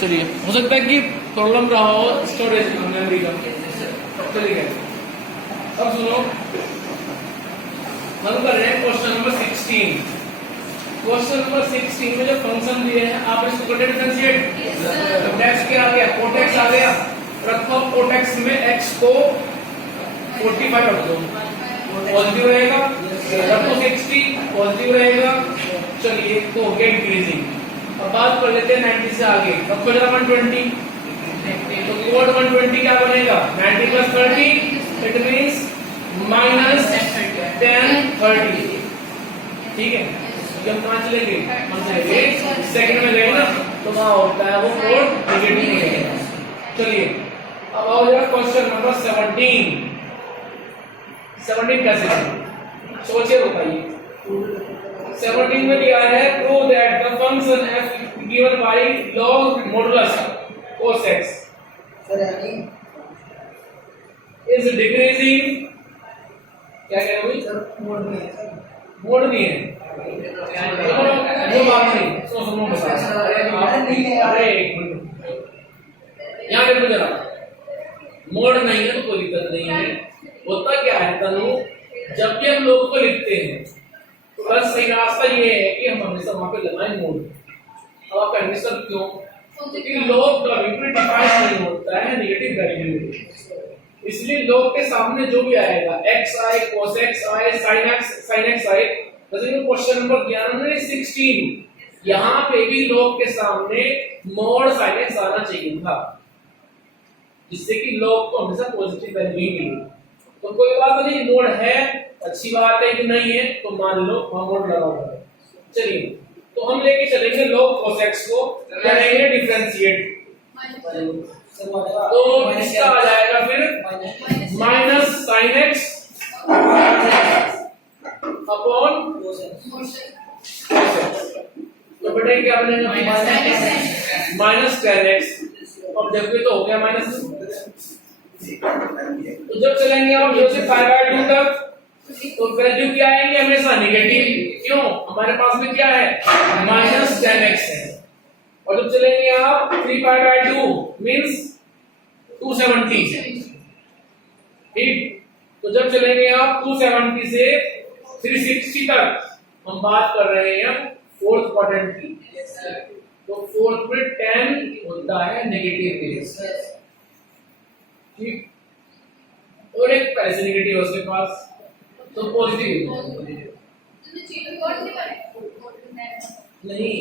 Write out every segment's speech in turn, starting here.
चलिए, हो सकता है कि प्रॉब्लम रहा हो स्टोरेज का, मेमोरी का। चलिए अब सुनो, हम कर रहे हैं क्वेश्चन नंबर 16। क्वेश्चन नंबर 16 में जो फंक्शन दिए हैं आप इसको करते डिफरेंशिएट। टैक्स क्या आ गया, कोटेक्स आ गया। रखो कोटेक्स में x को 45 रख दो, पॉजिटिव रहेगा। रखो 60, पॉजिटिव रहेगा। चलिए तो हो गया इंक्रीजिंग। अब बात कर लेते हैं 90 से आगे। रखो जरा 120, तो कोड 120 क्या बनेगा, 90 + 30 इट मींस -10/30। ठीक है, जब कहाँ चलेंगे, हम जाएंगे सेकंड में गए ना, तो वहां होता है वो कोड नेगेटिव हो जाएगा। चलिए अब आओ जरा क्वेश्चन नंबर 17। 17 कैसे करें, सोचिए बताइए। 17 में दिया है prove that the function f given by log modulus cos x is decreasing. क्या कह रहे हो, मोड नहीं है, वो बात नहीं। सुनो बता, अरे एक मिनट यहाँ देखो जरा, मोड नहीं है तो कोई दिक्कत नहीं है। होता क्या है तनु, जब भी हम लोग को लिखते हैं तो बस सही रास्ता ये है कि हम हमेशा वहां पे लगाएं मोड। अब आप कहेंगे सर क्यों, क्योंकि लोग कभी भी डिफाइन नहीं होता है नेगेटिव वैल्यू, इसलिए लोग के सामने जो भी आएगा x आए, cos x आए, sin x आए। जैसे कि क्वेश्चन नंबर दिया ना 16, यहाँ पे भी लोग के सामने मोड sin x आना चाहिए था, जिससे कि लोग को हमेशा पॉजिटिव वैल्यू मिले। तो कोई बात नहीं, मोड है अच्छी बात है कि नहीं है तो मान लो वहां मोड लगा हुआ है। चलिए तो हम लेके चलेंगे log cos x को, करेंगे डिफरेंशिएट, तो इसका आ जाएगा फिर -sin x upon cos x। तो बेटा क्या बनेगा, -tan x। अब देखो तो हो गया माइनस। तो जब चलेंगे आप 0 से π/2 तक तो वैल्यू क्या आएंगे, हमेशा नेगेटिव। क्यों, हमारे पास में क्या है, -tan x है। और जब चलेंगे आप 3π/2 मींस 270। ठीक, तो जब चलेंगे आप 270 से 360 तक, हम बात कर रहे हैं फोर्थ क्वाड्रेंट की, तो फोर्थ में 10 होता है नेगेटिव बेस। ठीक, और एक पैसे नेगेटिव है उसके पास, तो पॉजिटिव नहीं।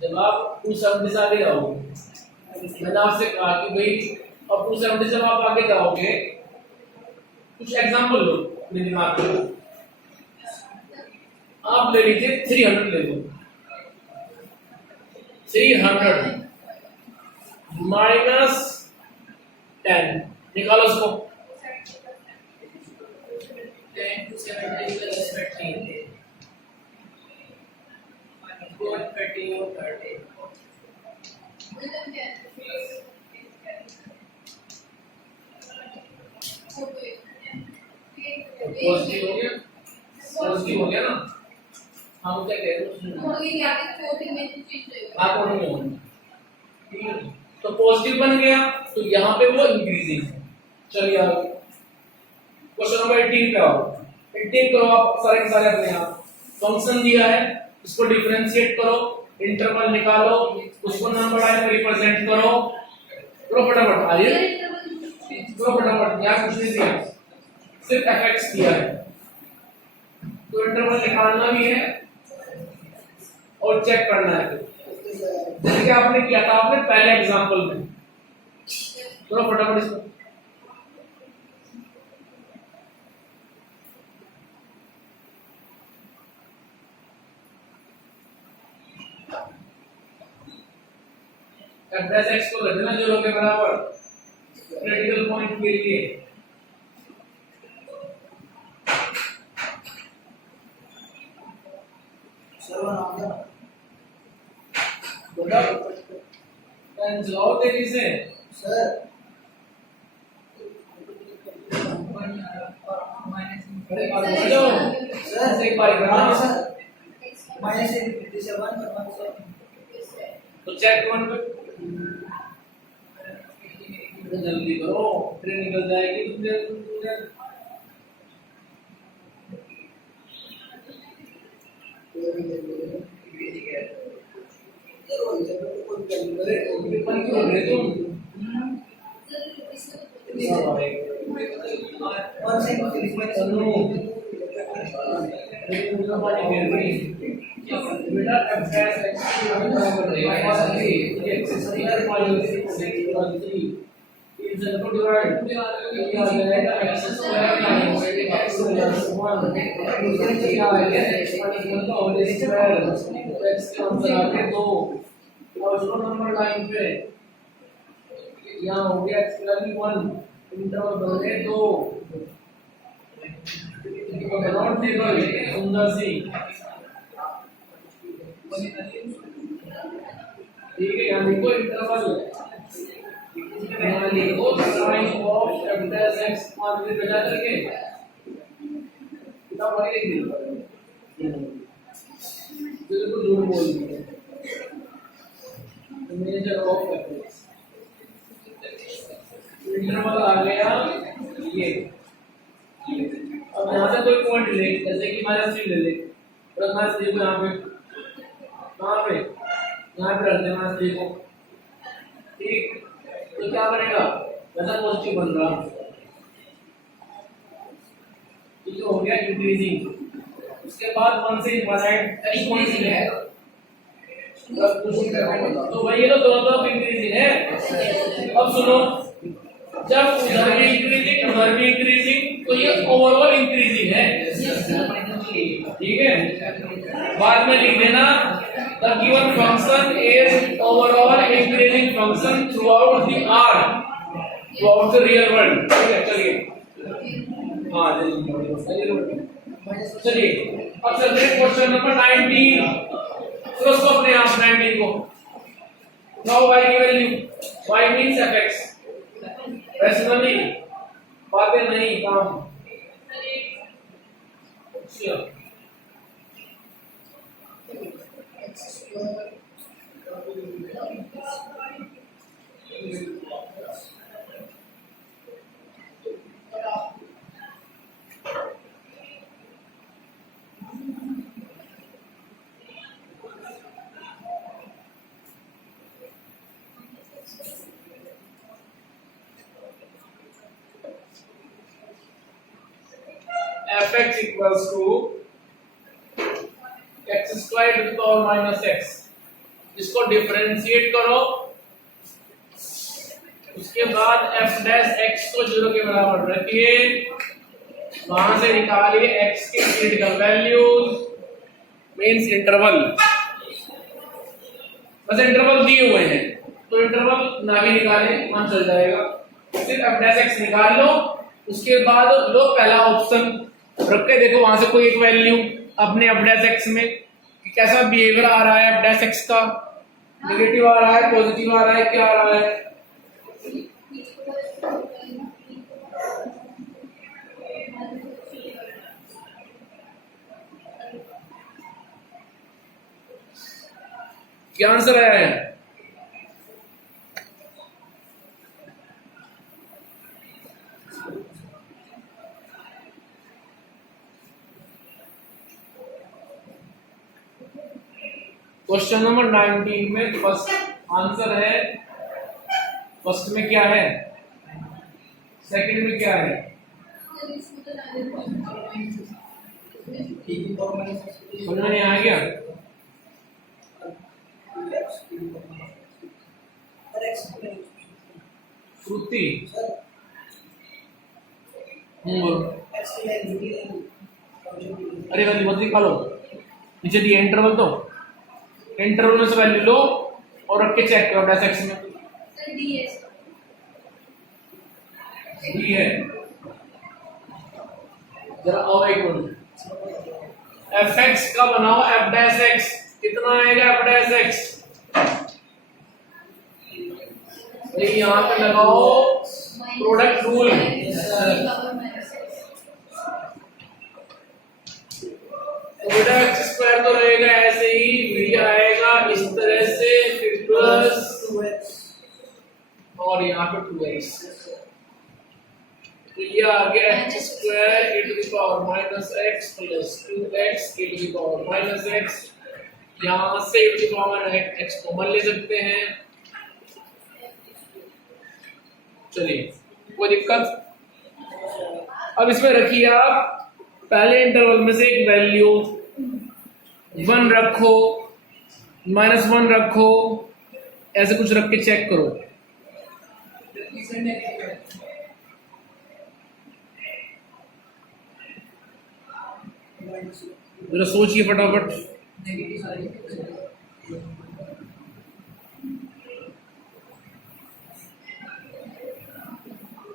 जब आप 270 से आगे जाओगे, मैंने आपसे कहा कि भाई अब 270 जब आप आगे जाओगे, कुछ एग्जांपल लो अपने दिमाग में। आप ले लीजिए 300 ले लो, 300 -10 निकालो उसको। 10 to 70 plus 13 30 और 30 पॉजिटिव हो गया, पॉजिटिव हो गया ना। हम क्या कह रहे हैं, ठीक है, तो पॉजिटिव बन गया, तो यहाँ पे वो इंक्रीजिंग है। चलिए आगे क्वेश्चन नंबर 18 पे आओ। 18 करो आप सारे के सारे अपने आप। फंक्शन दिया है, इसको डिफरेंशिएट करो, इंटरवल निकालो, उसको नंबर लाइन में रिप्रेजेंट करो। करो फटाफट, आइए करो फटाफट। यहाँ कुछ नहीं दिया, सिर्फ fx दिया है, तो इंटरवल निकालना भी है और चेक करना है, जैसे कि आपने किया था आपने पहले एग्जांपल में। करो फटाफट इसको। एड्रेस x को रख देना 0 के बराबर क्रिटिकल पॉइंट के लिए। जाओ तेजी से सर। एक बार माइनस इनफिनिटी से 1 और 1 से तो चेक 1 पे जल्दी करो, ट्रेन निकल जाएगी तुमने। नंबर लाइन पे यहाँ हो गया x प्लस 1 इंटरवल बन गए 2 नॉट टेबल सुंदर सी ठीक है। यहाँ देखो इंटरवल यहाँ लिखो sine of f dash x मान के बजा करके कितना बड़ी लिख दी बिल्कुल झूठ बोल दिया मेजर ऑफ f इंटरवल आ गया ये। अब यहाँ से कोई पॉइंट ले, जैसे कि -3 ले ले और -3 को यहाँ पे कहाँ पे यहाँ पे रख देना -3 को, ठीक। तो क्या बनेगा, वैसा पॉजिटिव बन रहा, ये हो गया इंक्रीजिंग। उसके बाद 1 से इनफाइनाइट इंक्रीजिंग है, तो वही तो दोनों तरफ इंक्रीजिंग है। अब सुनो, जब उधर भी इंक्रीजिंग तो ये ओवरऑल इंक्रीजिंग है, ठीक है। बाद में लिख देना the given function is overall increasing function throughout the R, throughout the real world, ठीक है। चलिए हाँ चलिए अब चलते हैं क्वेश्चन नंबर 19। तो उसको अपने आप 19 को नाउ y की value, y means fx, rationally बातें नहीं काम। fx equals to x squared to the power minus x, इसको डिफरेंशिएट करो, उसके बाद f डैश x को 0 के बराबर रखिए, वहां से निकालिए x के क्रिटिकल वैल्यूज मींस इंटरवल। बस इंटरवल दिए हुए हैं तो इंटरवल ना भी निकाले मान चल जाएगा, सिर्फ f डैश x निकाल लो। उसके बाद लो पहला ऑप्शन रख के देखो वहां से कोई एक वैल्यू अपने f डैश x में कि कैसा बिहेवियर आ रहा है, f डैश x का नेगेटिव आ रहा है, पॉजिटिव आ रहा है, क्या आ रहा है। क्या आंसर है? क्वेश्चन नंबर 19 में फर्स्ट आंसर है, फर्स्ट में क्या है, सेकंड में क्या है, समझ में नहीं आ गया? श्रुति अरे वाली मत निकालो, नीचे दिए इंटरवल, तो इंटरवल में से वैल्यू लो और रख के चेक करो डैश एक्स में डी है। जरा और एक मिनट, एफ एक्स का बनाओ एफ डैश एक्स, कितना आएगा एफ डैश एक्स, यहाँ पे लगाओ प्रोडक्ट रूल, तो बेटा एक्स स्क्वायर तो रहेगा ऐसे ये आएगा इस तरह से, फिर प्लस 2x और यहाँ पे 2x, तो ये आ गया x square e to the power minus x plus 2x e to the power minus x। यहाँ से e to the power x common ले सकते हैं। चलिए, कोई दिक्कत? अब इसमें रखिए आप पहले इंटरवल में से एक वैल्यू 1 रखो, -1 रखो, ऐसे कुछ रख के चेक करो। जरा सोचिए फटाफट।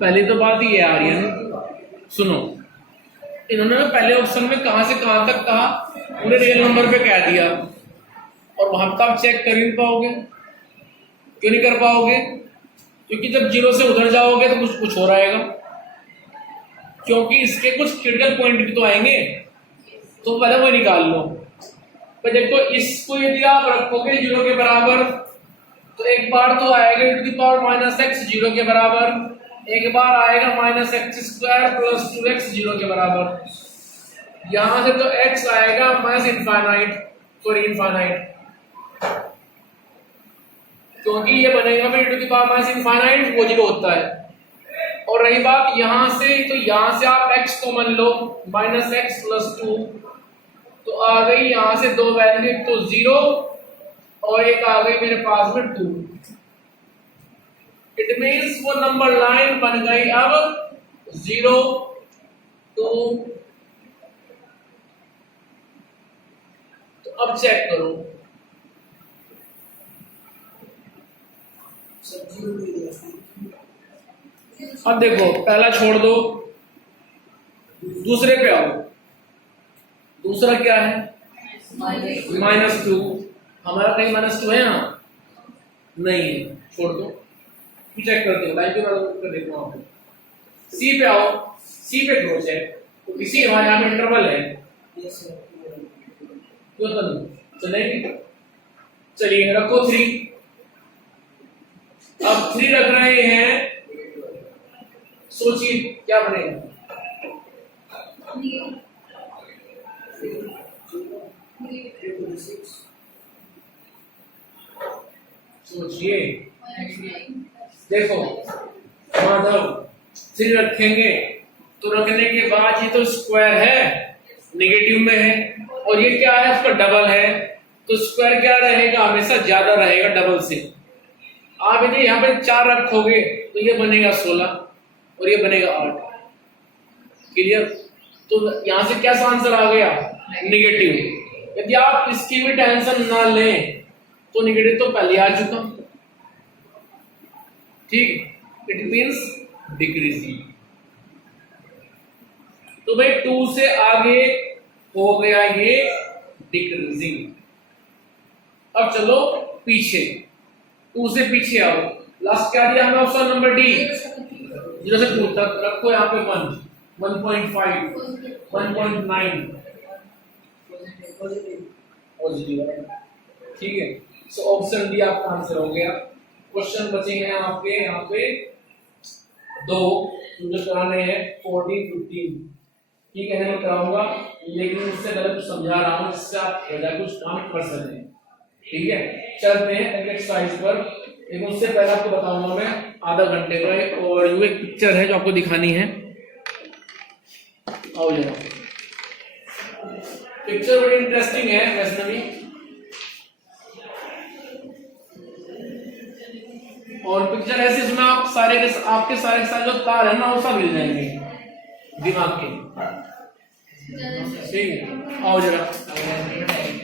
पहली तो बात ये आ रही है ना, सुनो, इन्होंने पहले ऑप्शन में कहां से कहां तक कहा, पूरे रियल नंबर पे कह दिया, और वहां तक आप चेक कर ही नहीं पाओगे। क्यों नहीं कर पाओगे? क्योंकि जब 0 से उधर जाओगे तो कुछ हो रहेगा, क्योंकि इसके कुछ क्रिटिकल पॉइंट भी तो आएंगे, तो पहले वो निकाल लो। तो देखो, इसको यदि आप रखोगे 0 के बराबर, तो एक बार तो आएगा e to the power minus x 0 के बराबर, एक बार आएगा minus x square plus 2x 0 के बराबर। यहां से तो x आएगा माइनस इनफाइनाइट, सॉरी इनफाइनाइट, क्योंकि ये बनेगा फिर e to the power minus infinite, वो 0 होता है। और रही बात यहां से, तो यहां से आप x कॉमन लो, माइनस एक्स प्लस 2, तो आ गई यहां से दो वैल्यू, तो 0 और एक आ गई मेरे पास में 2। इट मीन्स वो नंबर लाइन बन गई अब 0 2। तो अब चेक करो, अब देखो, पहला छोड़ दो, दूसरे पे आओ। दूसरा क्या है? -2। हमारा कहीं -2 है यहाँ? नहीं है, छोड़ दो, चेक करते हो, लाइन कर देखो वहां पे। सी पे आओ, सी पे करो चेक, तो इसी हमारे यहाँ पे इंटरवल है, क्यों चलेगी? चलिए रखो 3। अब 3 रख रहे हैं, सोचिए क्या बनेगा? सोचिए, देखो माधव 3 रखेंगे, तो रखने के बाद ये तो स्क्वायर है, नेगेटिव में है, और ये क्या है? उसका डबल है, तो स्क्वायर क्या रहेगा? हमेशा ज्यादा रहेगा डबल से। आप यदि यहाँ पे 4 रखोगे तो ये बनेगा 16 और ये बनेगा 8। क्लियर? तो यहां से क्या आंसर आ गया? नेगेटिव। यदि आप इसकी भी टेंशन ना लें तो नेगेटिव तो पहले आ चुका, ठीक, इट मीन्स डिक्रीजिंग। तो भाई 2 से आगे हो गया ये डिक्रीजिंग। अब चलो पीछे, 2 से पीछे आओ। लास्ट क्या दिया हमें? ऑप्शन नंबर डी, 0 से 2 तक रखो। यहाँ पे 1 1.5 1.9 पॉजिटिव, ठीक है। सो ऑप्शन डी आपका आंसर हो गया। क्वेश्चन बचे हैं आपके यहाँ पे 2 जो कराने हैं 14 15, ठीक है, मैं कराऊंगा, लेकिन उससे पहले कुछ समझा रहा हूँ जिससे आप कुछ काम कर सकें, ठीक है। चलते हैं एक्सरसाइज पर, लेकिन उससे पहले आपको बताऊंगा मैं आधा घंटे का, और ये एक पिक्चर है जो आपको दिखानी है। आओ जरा, पिक्चर बड़ी इंटरेस्टिंग है वैष्णवी, और पिक्चर ऐसी इसमें आप सारे के आपके सारे जो तार है ना वो सब हिल जाएंगे दिमाग के, ठीक है। आओ जरा,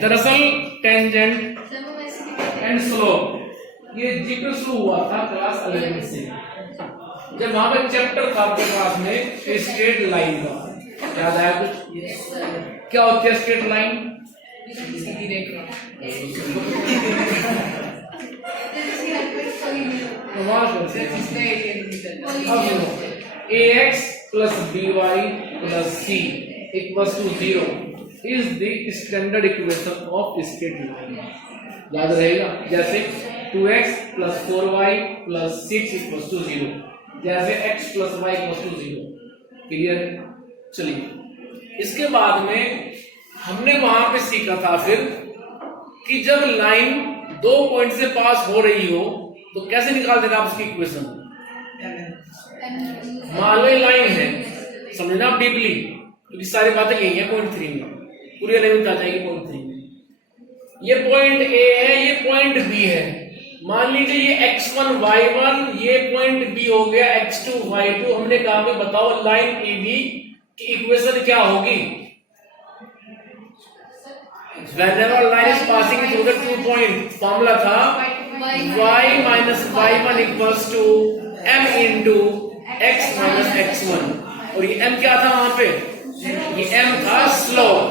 दरअसल टेंजेंट एंड स्लोप ये जिक्र शुरू हुआ था क्लास 11 से, जब वहां पे चैप्टर था आपके पास में स्ट्रेट लाइन का, याद आया कुछ? क्या होती है straight line? ax plus by plus c equals to 0, is the standard equation of straight line. याद रहेगा, जैसे 2x + 4y + 6 = 0, जैसे x + y = 0। क्लियर? चलिए, इसके बाद में हमने वहां पे सीखा था फिर कि जब लाइन 2 पॉइंट से पास हो रही हो तो कैसे निकालते थे आप उसकी इक्वेशन। मान लो लाइन है, समझना आप डीपली, क्योंकि सारी बातें यही है पॉइंट 3 में, पूरी अलाइनमेंट आ जाएगी पॉइंट 3 में। ये पॉइंट ए है, ये पॉइंट बी है। मान लीजिए ये x1 y1, ये पॉइंट बी हो गया x2 y2। हमने कहा कि बताओ लाइन ए बी की इक्वेशन क्या होगी। Whenever line is passing through the 2 point, formula था y minus y1 equals to m into x minus x1। और ये m क्या था वहां पे? ये m था स्लोप।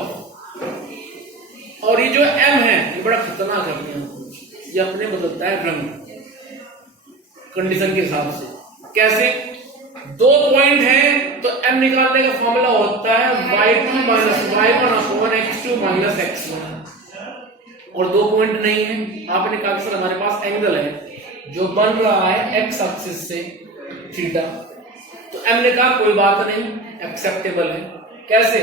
और ये जो m है ये बड़ा खतरनाक है, ये अपने बदलता है रंग कंडीशन के हिसाब से। कैसे? 2 पॉइंट है तो m निकालने का फॉर्मूला होता है y2 minus y1 upon x2 minus x1। और 2 पॉइंट नहीं है, आपने कहा सर हमारे पास एंगल है जो बन रहा है x एक्सिस से थीटा, तो m ने कहा कोई बात नहीं, एक्सेप्टेबल है। कैसे?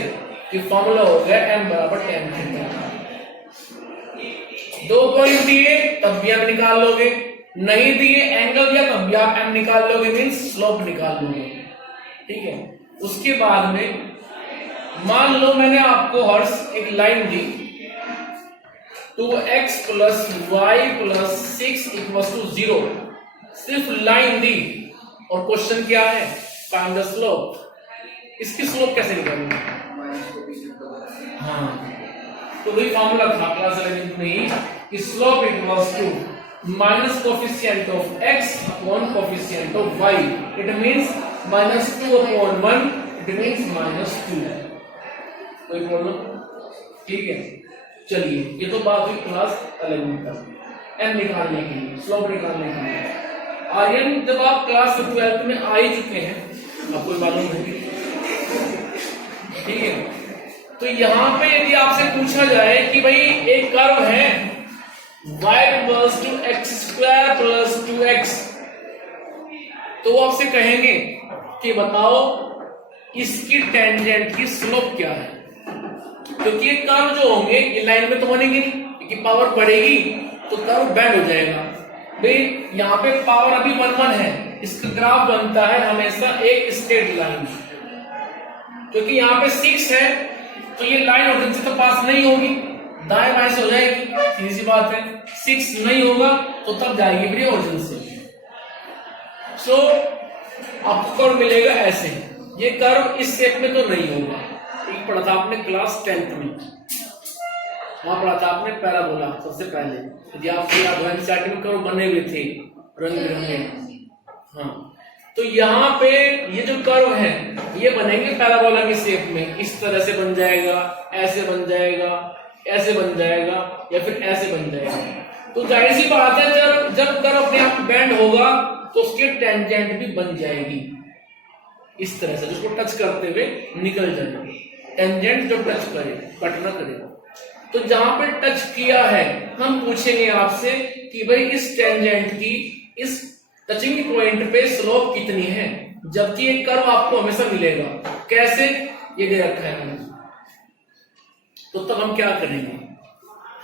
कि फॉर्मूला हो गया m बराबर tan थीटा। 2 पॉइंट दिए तब भी m निकाल लोगे, नहीं दिए एंगल दिया तब भी आप m निकाल लोगे, मींस स्लोप निकाल लोगे। ठीक है, उसके बाद में मान लो मैंने आपको हर्ष एक लाइन दी 2x + y + 6 = 0, सिर्फ लाइन दी और क्वेश्चन क्या है? Find the slope. इसकी स्लोप कैसे निकालेंगे? हाँ, तो वही फॉर्मूला था क्लास 11 में ही कि slope equals to minus coefficient of x upon coefficient of y। it means -2 upon 1, it means -2। कोई बोलो? ठीक है, चलिए, ये तो बात हुई क्लास 11 तक m निकालने के लिए, स्लोप निकालने के लिए। आर्यन जब आप क्लास 12 में आ ही चुके हैं, आपको मालूम है, ठीक है, तो यहां पे यदि आपसे पूछा जाए कि भाई एक कर्व है y equals to x² + 2x, तो वो आपसे कहेंगे कि बताओ इसकी टेंजेंट की स्लोप क्या है। क्योंकि ये कर्व जो होंगे ये लाइन में तो बनेंगे नहीं, क्योंकि पावर बढ़ेगी तो कर्व बेंड हो जाएगा। भाई यहाँ पे पावर अभी 1 1 है, इसका ग्राफ बनता है हमेशा एक स्ट्रेट लाइन। क्योंकि यहाँ पे 6 है तो ये लाइन ओरिजिन से तो पास नहीं होगी, दाएं बाएं से हो जाएगी, सीधी सी बात है। 6 नहीं होगा तो तब जाएगी फिर ओरिजिन से। सो आपको कर्व मिलेगा ऐसे, ये कर्व इस शेप में तो नहीं होगा। एक पढ़ा था आपने क्लास 10th में, वहां पढ़ा था आपने पैराबोला सबसे पहले, यदि आपको याद हो एनसीईआरटी में कर्व बने हुए थे रंग बिरंगे। हाँ, तो यहाँ पे ये जो कर्व है ये बनेंगे पैराबोला की शेप में, इस तरह से बन जाएगा, ऐसे बन जाएगा, ऐसे बन जाएगा, या फिर ऐसे बन जाएगा। तो जाहिर सी बात है जब कर्व अपने आप बेंड होगा तो उसकी टेंजेंट भी बन जाएगी इस तरह से, जिसको टच करते हुए निकल जाएगी। टेंजेंट जो टच करे, कट ना करेगा। तो जहां पे टच किया है हम पूछेंगे आपसे कि भाई इस टेंजेंट की इस टचिंग पॉइंट पे स्लोप कितनी है, जबकि एक कर्व आपको हमेशा मिलेगा। कैसे? ये दे रखा है। तो तब हम क्या करेंगे?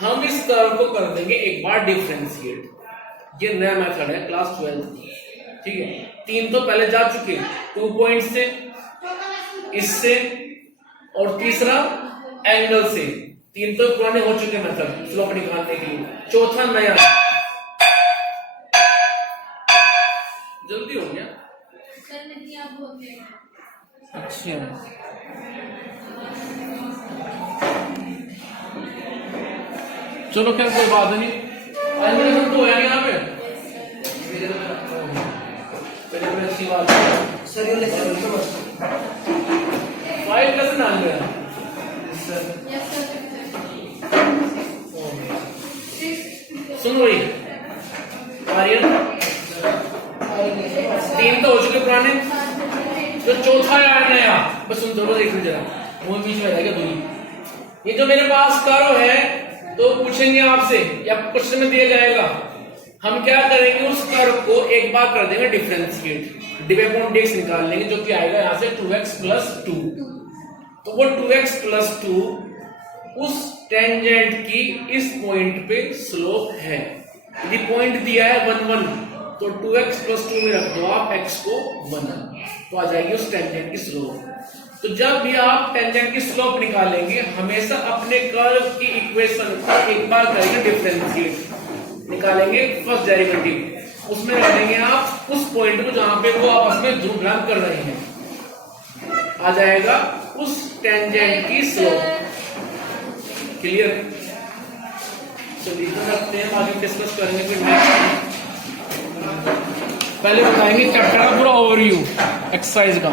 हम इस कर्व को कर देंगे एक बार डिफरेंशिएट। ये नया मेथड है क्लास 12, ठीक है। 3 तो पहले जा चुके, 2 पॉइंट से, इससे, और तीसरा एंगल से। 3 तो पुराने हो चुके मेथड स्लोप निकालने के लिए, चौथा नया। जल्दी हो गया। अच्छा, चलो खैर कोई बात नहीं। एनिमेशन तो है यहाँ पे, पहले अच्छी बात है। सर ये लेक्चर तो बस 5 लेसन आ गया सर। सुनो भाई, आर्यन 3 तो हो चुके पुराने, तो चौथा है नया। बस सुन, दोनों देख लीजिए जरा, वो बीच में रहेगा दूरी। ये जो मेरे पास कर्व है तो पूछेंगे आपसे या क्वेश्चन में दिया जाएगा, हम क्या करेंगे उस कर्व को एक बार कर देंगे डिफरेंशिएट, dx निकाल लेंगे जो कि आएगा यहां से 2x प्लस 2। तो वो 2x प्लस 2 उस टेंजेंट की इस पॉइंट पे स्लोप है। यदि पॉइंट दिया है 1 1 तो 2x प्लस 2 में रख दो आप x को 1, तो आ जाएगी उस टेंजेंट की स्लोप। तो जब भी आप टेंजेंट की स्लोप निकालेंगे हमेशा अपने कर्व की इक्वेशन को एक बार करेंगे डिफरेंशिएट, निकालेंगे फर्स्ट डेरिवेटिव, उसमें रख देंगे आप उस पॉइंट को जहां पे वो आपस में ध्रुवीकरण कर रहे हैं, आ जाएगा उस टेंजेंट की स्लोप। क्लियर? चलिए इतना रखते हैं, आगे डिस्कस करेंगे फिर नेक्स्ट। पहले बताएंगे चैप्टर का पूरा ओवरव्यू एक्सरसाइज का।